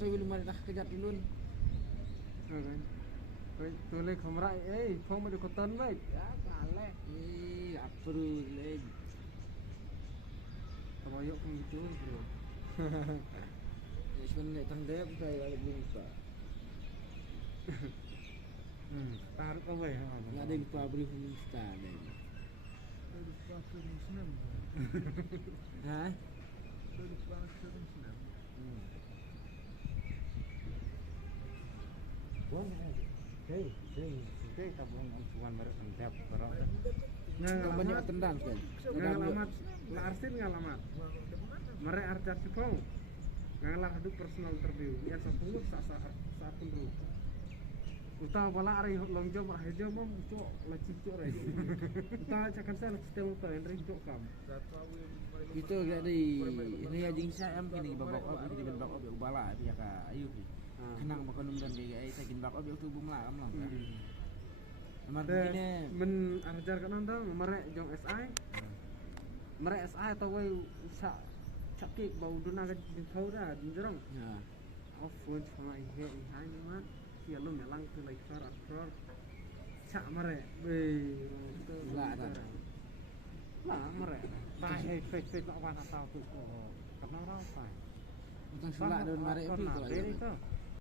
tôi belum ada kegat dulu. Tôi lên không rải ấy không mà được có tân vậy Ya kalah. Apa tu lagi? kalau yuk không gitu bro. Ya sebenarnya tangga saya balik lupa. Taruh kau vậy hả? Nggak ada lupa beli Insta deh. Lupa sering senam. Hah? Lupa sering senam. Buang Oke, tabung cuman merek endap barang. Nggak banyak tendang kan? Ngalamat, lah arsin ngalamat. Merek arca sipong. Ngalah hidup personal interview. Ya 10 saat pun dulu. Uta bala ari long job rahejo mom cok la cicok re. Uta cakan saya sistem uta yang rinjok kam. Itu gak di ini aja saya am gini babak ob ini babak ob ubala ya ka ayu ki. Kenang makan dan kayak saya kin babak ob tu bumla am lah. Amar ini men ajar kan nang merek jong SI. Merek SI atau we sa cakik bau duna ga kau dah jinjrong. Ya. Off phone sama ihe ihanya mah. Kia lu melang tu like far cak merek Lah ada. Lah merek tai face nak warna tahu tu karena rasa Bukan sulak dan marek itu.